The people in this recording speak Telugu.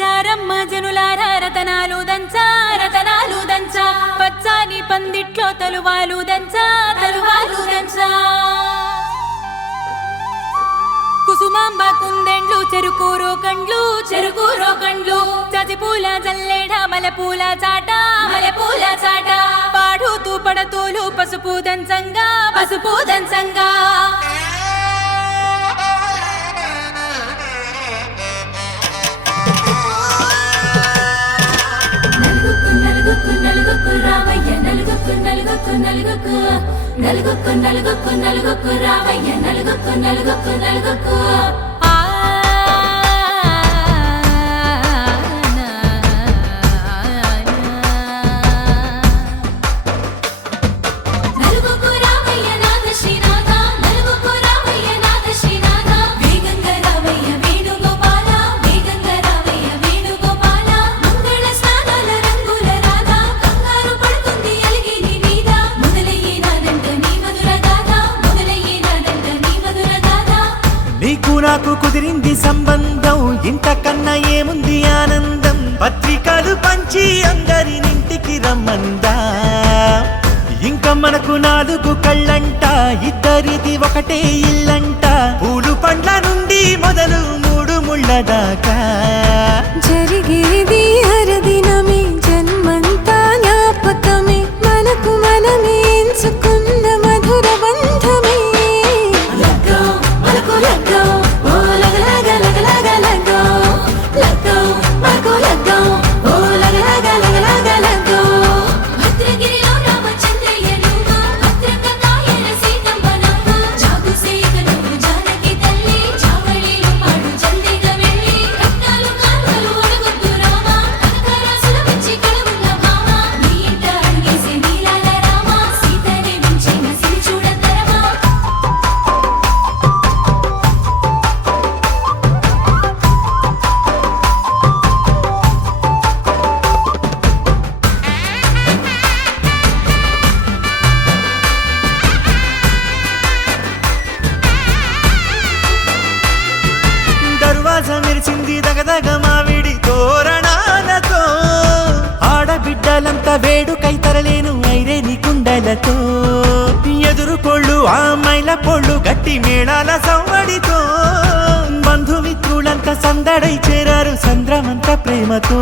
రారమ్మ జనులారా రతనాలు దంచా రతనాలు దంచా పచ్చాని పందిట్లో తలువాలు దంచా తలువాలు దంచా కుసుమాంబ కుందెండ్లు చెరుకూరో కండ్లు చజిపూల జల్లేడ మలపూల చాట పాడుతూ పడతూలు పసుపు దంచంగా నలుగుకు రావయ్య నలుగుకు రావయ్య నలుగుకు నాకు కుదిరింది సంబంధం ఇంతకన్నా ఏముంది ఆనందం పత్రికలు పంచి అందరినింటికి రమ్మందా ఇంకా మనకు 4 కళ్ళంట ఇద్దరిది ఒకటే ఇల్లంట పూలు పండ్ల నుండి మొదలు 3 ముళ్ళ దాకా జరిగేది హరదినమే జన్మంతా జ్ఞాపకమే మనకు మనమే ఎంచుకున్న మధుర బంధమే మెరిసింది దగదగ మావిడి తోరణాలతో ఆడబిడ్డలంతా వేడుకై తరలేను ఐరేని కుండలతో ఎదురుకోళ్ళు ఆ మైల పొళ్ళు గట్టి మేళాల సవ్వడితో బంధుమిత్రులంతా సందడై చేరారు సంద్రమంత ప్రేమతో